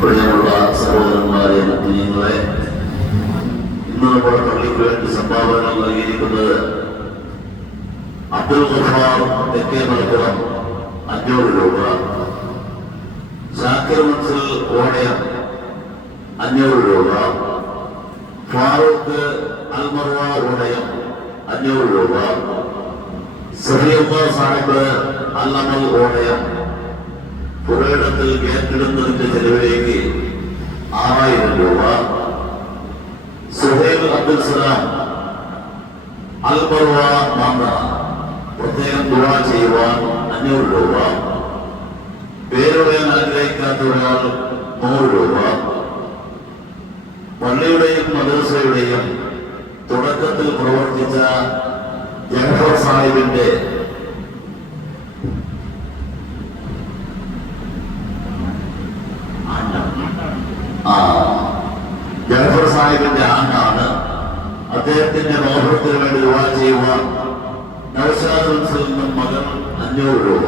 പ്രിയമുള്ള സഹോദരന്മാരെ, കുഞ്ഞുങ്ങളെ, ഇന്ന് നമ്മുടെ പള്ളിക്ക് വേണ്ടി സംഭാവന നൽകിയിരിക്കുന്നത് അബ്ദുൽ ഖഫാർ തെക്കേ മലപ്പുറം 500 രൂപ, ഷാക്കിർ മൻസിൽ കോടയം 500 രൂപ, ഫാറൂഖ് അൽമർവ കോടയം 500 രൂപ, സഫിയുള്ള സാഹിബ് അല്ലമൽ കോടയം പുരയിടത്തിൽ ഗേറ്റിടുന്നതിന്റെ ചെലവിലേക്ക് 6000 രൂപ, സുഹൈൽ അബ്ദുൽ സലാം അൽമർവ മാന്ത പ്രത്യേകം ദുആ ചെയ്യുവാൻ 500 രൂപ, പേരുടയാൻ ആഗ്രഹിക്കാത്ത ഒരാൾ 100 രൂപ, പള്ളിയുടെയും മദ്രസയുടെയും തുടക്കത്തിൽ പ്രവർത്തിച്ച ജഅഫർ സാഹിബിന്റെ ജഅഫർ സാഹിബിന്റെ ആണ്ടാണ്. അദ്ദേഹത്തിന്റെ മോഹത്തിന് വേണ്ടി ദുആ ചെയ്യുവാൻ നൗഷാദ് നിന്നും മകൻ 500 രൂപ.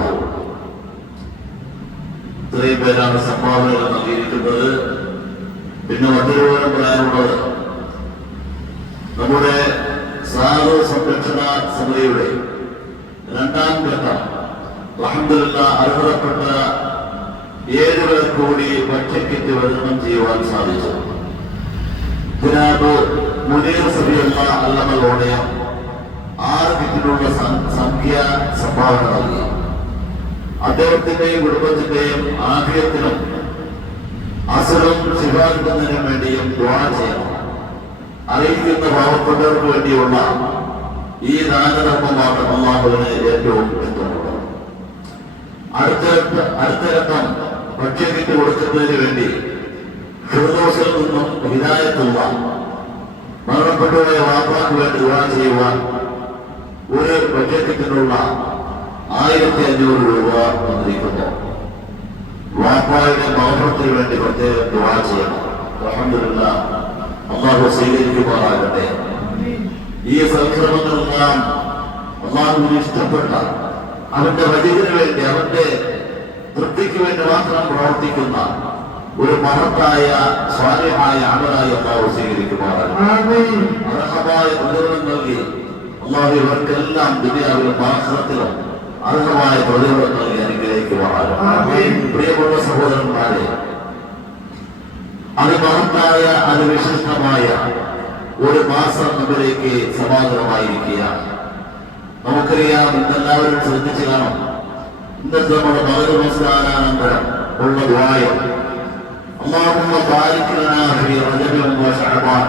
ഇത്രയും പേരാണ് സംഭാവനകൾ നൽകിയിരിക്കുന്നത്. പിന്നെ മറ്റൊരു കാര്യം പറയാനുള്ളത്, നമ്മുടെ സാധു സംരക്ഷണ സമിതിയുടെ 2ാം ഘട്ടം അൽഹംദുലില്ലാഹ് അർഹതപ്പെട്ട 7 പേർക്ക് കൂടി ഭക്ഷ്യക്കിറ്റ് വിതരണം ചെയ്യുവാൻ സാധിച്ചു. ജനാബ് മുനീർ സഫിയുള്ള അല്ലമൽ കോടയം 6 കിറ്റിനുള്ള സംഖ്യ സംഭാവന നൽകി. അദ്ദേഹത്തിന്റെയും കുടുംബത്തിന്റെയും ആഗ്രഹത്തിനും അസുഖം ശിഫാക്കുന്നതിനും വേണ്ടിയും ദുആ ചെയ്യണം. അറിയിക്കുന്ന പാവപ്പെട്ടവർക്ക് വേണ്ടിയുള്ള ഈ ദാനധർമ്മമാണ് അല്ലാഹുവിന് ഏറ്റവും ഇഷ്ടമുള്ളത്. അടുത്ത ഘട്ടം ഭക്ഷ്യക്കിറ്റ് കൊടുക്കുന്നതിന് വേണ്ടി ഫിർദൗസിൽ നിന്നും ഹിദായത്തുള്ള മരണപ്പെട്ടവരെ വാപ്പാക്ക് വേണ്ടി ദുആ ചെയ്യുവാൻ ഒരു ഭക്ഷ്യക്കിറ്റിനുള്ള 1500 രൂപ വന്നിരിക്കുന്നു. വാപ്പായുടെ മഹത്വത്തിന് വേണ്ടി പ്രത്യേകം ദുആ ചെയ്യണം. അൽഹംദുലില്ലാഹ്, അല്ലാഹു സ്വീകരിക്കുമാറാകട്ടെ. ഈ സൽക്രമങ്ങളെല്ലാം അല്ലാഹുവിന് ഇഷ്ടപ്പെട്ട അവന്റെ വജഹിന് വേണ്ടി, അവന്റെ തൃപ്തിക്ക് വേണ്ടി മാത്രം പ്രവർത്തിക്കുന്ന ഒരു മഹത്തായ സ്വാലിഹായ അമലായി അല്ലാഹു സ്വീകരിക്കുമാറാകട്ടെ. അർഹമായ പ്രതിഫലം നൽകി അല്ലാഹു ഇവർക്കെല്ലാം ദുനിയാവിലും ആഖിറത്തിലും അർഹമായ പ്രതിഫലം നൽകി അനുഗ്രഹിക്കുമാറാകട്ടെ. പ്രിയമുള്ള സഹോദരന്മാരെ, അത് മഹത്തായ അതിവിശിഷ്ടമായ ഒരു മാസം നമ്മിലേക്ക് സമാഗതമായിരിക്കുകയാണ്. നമുക്കറിയാം, ഇന്നെല്ലാവരും ശ്രദ്ധിച്ചു കാണും, ഇന്നത്തെ നമ്മുടെ മഗ്‌രിബ് നമസ്കാരാനന്തരം ഉള്ള ദുആയം اللهم بارك لنا في رجب وشعبان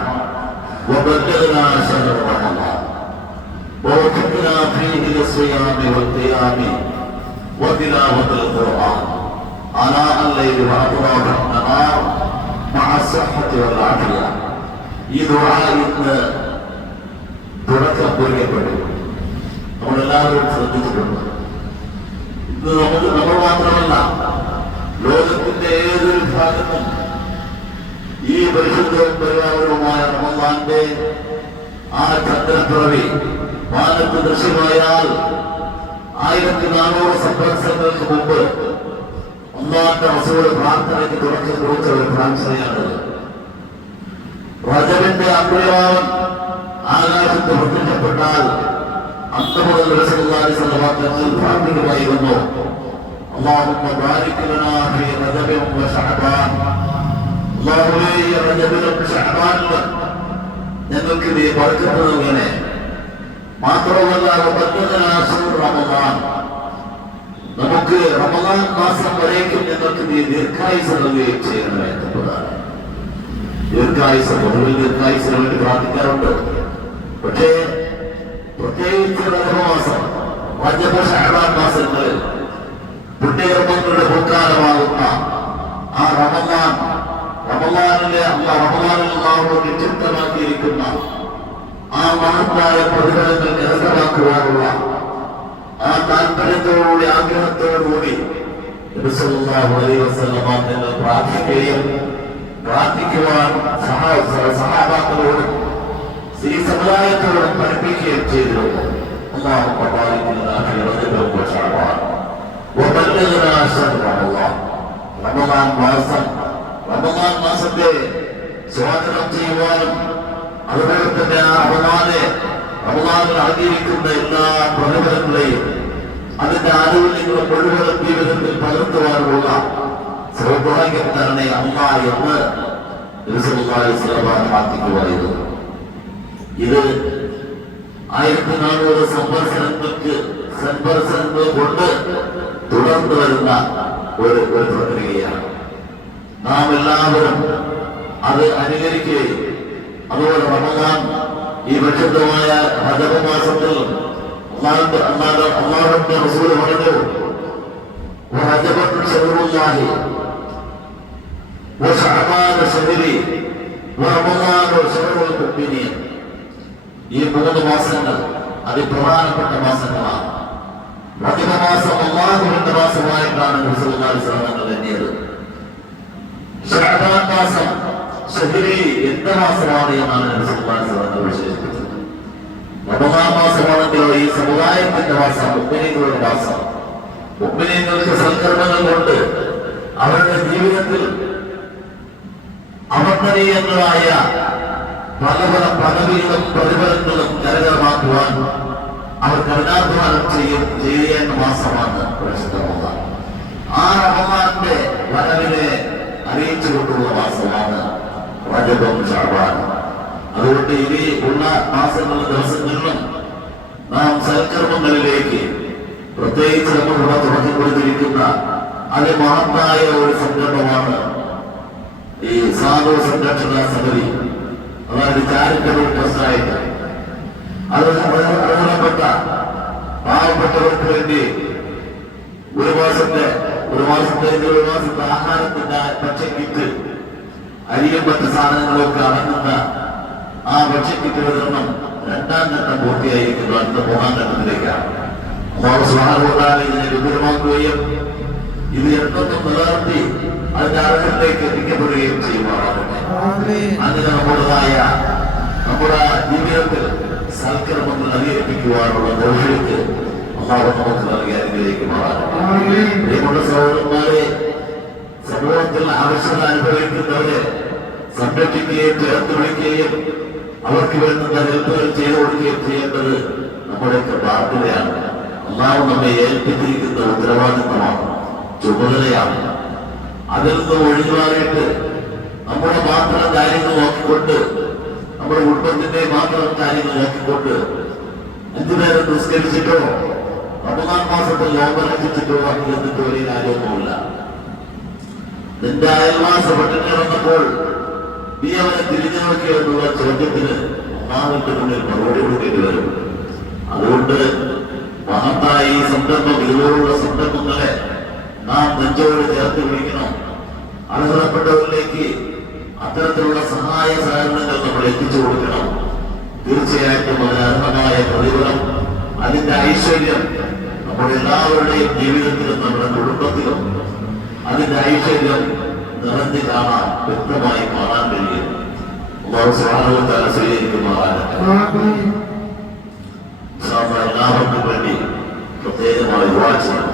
وبلغنا شهر رمضان ووفقنا فيه للصيام والقيام وتلاوة القرآن آناء الليل وأطراف النهار مع الصحة والعافية. ഈ ദുആ ഇന്ന് തുടക്കം കുറിക്കപ്പെട്ടു. നമ്മളെല്ലാവരും ശ്രദ്ധിച്ചിട്ടുണ്ട്. ഇത് നമ്മൾ മാത്രമല്ല, ലോകത്തിന്റെ ഏതൊരു ഭാഗത്തും ഈ പരിശുദ്ധവും പരിപാലനവുമായ റമളാന്റെ ആ ചന്ദ്രപ്പിറവി വാനത്ത് ദൃശ്യമായാൽ 1400 സംവത്സരങ്ങൾക്ക് മുമ്പ് അല്ലാഹുവിന്റെ റസൂൽ പ്രാർത്ഥനയ്ക്ക് തുടക്കം കുറിച്ച ഒരു പ്രാർത്ഥനയാണ്. റജബിന്റെ അന്ത്യഭാവം ആകാശത്ത് പ്രത്യക്ഷപ്പെട്ടാൽ അന്ന് മുതൽ റസൂലുള്ളാഹി സ്വല്ലല്ലാഹു അലൈഹി വസല്ലം പ്രാർത്ഥിക്കുമായിരുന്നു, اللهم بارك لنا في رجب وشعبان. അല്ലാഹുവേ, റജബിലും ശഅബാനിലും ഞങ്ങൾക്ക് നീ ബർക്കത്ത് നൽകണേ. മാത്രമല്ല, റമളാൻ, നമുക്ക് റമളാൻ മാസം വരേക്കും ഞങ്ങൾക്ക് നീ ദീർഘായുസ് നൽകുകയും ചെയ്യണമേ എന്നതാണ്. ദീർഘായുസ്, പൊതുവിൽ ദീർഘായുസിന് വേണ്ടി പ്രാർത്ഥിക്കാറുണ്ട്. പക്ഷേ പ്രത്യേകിച്ച് റമളാൻ, റജബ്, ശഅബാൻ മാസങ്ങളിൽ പുണ്യകർമ്മങ്ങളുടെ പൂക്കാലമാകുന്ന ആ റമളാനിലെ റമളാനിൽ നിക്ഷിപ്തമാക്കിയിരിക്കുന്ന ആ മഹത്തായ പ്രതിഫലങ്ങൾ കരസ്ഥമാക്കുവാനുള്ള ആ താല്പര്യത്തോടുകൂടി, ആഗ്രഹത്തോടുകൂടി നബി സല്ലല്ലാഹു അലൈഹി വസല്ലം തങ്ങൾ പ്രാർത്ഥിക്കുകയും പ്രാർത്ഥിക്കുവാൻ സഹാബാക്കളോടും ഈ സമുദായത്തോടും പഠിപ്പിക്കുകയും ചെയ്തിരുന്നു. അല്ലാഹുമ്മ ബാരിക് ലനാ ഫീ റജബ വശഅബാൻ وبلغنا شهر رمضان. റമളാൻ മാസം റമദാൻ മാസത്തെ സ്വാഗതം ചെയ്യുവാനും അതുപോലെ തന്നെ ആ റമദാനിൽ അടങ്ങിയിരിക്കുന്ന എല്ലാ പ്രതിഫലങ്ങളെയും അതിന്റെ ആനുകൂല്യങ്ങളും മുഴുവൻ ജീവിതത്തിൽ പകർത്തുവാനുള്ള സൗഭാഗ്യം തന്നെ അമ്മ എന്ന് പ്രാർത്ഥിക്കുമായിരുന്നു. ഇത് 1400 സംവത്സരങ്ങൾ കൊണ്ട് തുടർന്നു വരുന്ന ഒരു പ്രക്രിയയാണ്. നാം എല്ലാവരും അത് അനുകരിക്കുകയും അതുപോലെ റമദാൻ ഈ പരിശുദ്ധമായ റജബ് മാസത്തിൽ അല്ലാഹുവിന്റെ റസൂൽ പറഞ്ഞു, റജബത്തു ശഹ്റുല്ലാഹി വശഅബാന ശഹ്രി വറമദാനു ശഹ്റുൽ മുഅ്മിനീൻ. ഈ 3 മാസങ്ങൾ അതിപ്രധാനപ്പെട്ട മാസങ്ങളാണ്. റജബ് മാസം അല്ലാഹുവിന്റെ മാസമായിട്ടാണ് റസൂലുള്ളാഹി സ്വല്ലല്ലാഹു അലൈഹി വസല്ലം എണ്ണിയത്. ശഅബാൻ മാസം ശഹ്രി എന്ന മാസമാണ് എന്നാണ് റസൂലുള്ളാഹി സ്വല്ലല്ലാഹു അലൈഹി വസല്ലം വിശേഷിപ്പിച്ചത്. റമദാൻ മാസമാണെങ്കിലോ ഈ സമുദായത്തിന്റെ മാസം, മുഅ്മിനീങ്ങളുടെ മാസം. മുഅ്മിനീങ്ങൾക്ക് സൽക്കർമ്മങ്ങൾ കൊണ്ട് അവരുടെ ജീവിതത്തിൽ അവർണ്ണനീയങ്ങളായ പല പദവികളും പ്രതിഫലങ്ങളും കരകരമാക്കുവാൻ അവർ കഠിനാധ്വാനം ചെയ്യേണ്ട മാസമാണ് പരിശുദ്ധ റമദാൻ. ആ റമദാന്റെ വരവിനെ അറിയിച്ചുകൊണ്ടുള്ള മാസമാണ് റജബും ശഅബാനും. അതുകൊണ്ട് ഇനി ഉള്ള മാസങ്ങളും ദിവസങ്ങളിലും നാം സൽക്കർമ്മങ്ങളിലേക്ക്, പ്രത്യേകിച്ച് നമ്മളിവിടെ തുടങ്ങിക്കൊടുത്തിരിക്കുന്ന അതിമഹത്തായ ഒരു സംരംഭമാണ് ഈ സാധു സംരക്ഷണ സമിതി, അതായത് ചാരിറ്റബിൾ ട്രസ്റ്റായിട്ട് അത് പ്രധാനപ്പെട്ട പാവപ്പെട്ടവർക്ക് വേണ്ടി ഒരു മാസത്തെ ആഹാരത്തിന്റെ ഭക്ഷ്യക്കിറ്റ്, അരിയും മറ്റ് സാധനങ്ങളൊക്കെ അടങ്ങുന്ന ആ ഭക്ഷ്യക്കിറ്റ് വിതരണം 2ാം ഘട്ടം പൂർത്തിയായിരിക്കുന്നു. അടുത്ത 3ാം ഘട്ടത്തിലേക്കാണ്. അല്ലാഹു സുബ്ഹാനഹു വ തആല ഇതിനെ വിപുലമാക്കുകയും ഇത് എന്നും നിലനിർത്തി അതിന്റെ അർഹതയിലേക്ക് എത്തിക്കപ്പെടുകയും ചെയ്യുമാറാകട്ടെ. അങ്ങനെ നമ്മുടെ ജീവിതത്തിൽ സൽക്കർമ്മങ്ങൾ അധികരിപ്പിക്കുവാനുള്ള ദൗത്യക്ക് അല്ലാഹു നമുക്ക് നൽകി അനുഗ്രഹിക്കുമാറാകട്ടെ. പ്രിയമുള്ള സഹോദരന്മാരെ, സമൂഹത്തിൽ ആവശ്യങ്ങൾ അനുഭവിക്കുന്നവരെ സംരക്ഷിക്കുകയും ചേർത്ത് വിളിക്കുകയും അവർക്ക് വേണ്ടുന്ന ഹെൽപ്പുകൾ ചെയ്തു കൊടുക്കുകയും ചെയ്യേണ്ടത് നമ്മുടെയൊക്കെ ബാധ്യതയാണ്. അല്ലാഹു നമ്മെ ഏൽപ്പിച്ചിരിക്കുന്ന ഉത്തരവാദിത്തമാണ്, ചുമതലയാണ്. അതിൽ നിന്ന് ഒഴിഞ്ഞുമാറിയിട്ട് നമ്മുടെ മാത്രം കാര്യങ്ങൾ നോക്കിക്കൊണ്ട്, നമ്മുടെ കുടുംബത്തിന്റെ മാത്രം കാര്യങ്ങൾ നോക്കിക്കൊണ്ട് 5 നേരം നിസ്കരിച്ചിട്ടോ റമദാൻ മാസത്തിൽ നോമ്പനുഷ്ഠിച്ചിട്ടോ എന്നിട്ട് വലിയ കാര്യമൊന്നുമില്ല. നിന്റെ അയൽവാസ പട്ടിണി കിടന്നപ്പോൾ നീ അവനെ തിരിഞ്ഞു നോക്കിയോ എന്നുള്ള ചോദ്യത്തിന് ഒന്നാമത്തെ മുന്നിൽ മറുപടി കൊടുക്കേണ്ടി വരും. അതുകൊണ്ട് മഹത്തായ ഈ സംരംഭം, ഇതുപോലുള്ള സംരംഭങ്ങളെ നാം നെഞ്ചോട് ചേർത്ത് പിടിക്കണം. അർഹതപ്പെട്ടവരിലേക്ക് അത്തരത്തിലുള്ള സഹായ സഹകരണങ്ങൾ നമ്മൾ എത്തിച്ചു കൊടുക്കണം. തീർച്ചയായിട്ടും അതിന് അർഹമായ പ്രതിഫലം, അതിന്റെ ഐശ്വര്യം നമ്മുടെ എല്ലാവരുടെയും ജീവിതത്തിലും നമ്മുടെ കുടുംബത്തിലും അതിന്റെ ഐശ്വര്യം നിറഞ്ഞു കാണാൻ, വ്യക്തമായി കാണാൻ കഴിയും. അല്ലാഹു സുബ്ഹാനഹു വ തആല സ്വീകരിക്കുമാറാകട്ടെ. എല്ലാവർക്കും വേണ്ടി പ്രത്യേകമായി ദുആ ചെയ്യണം.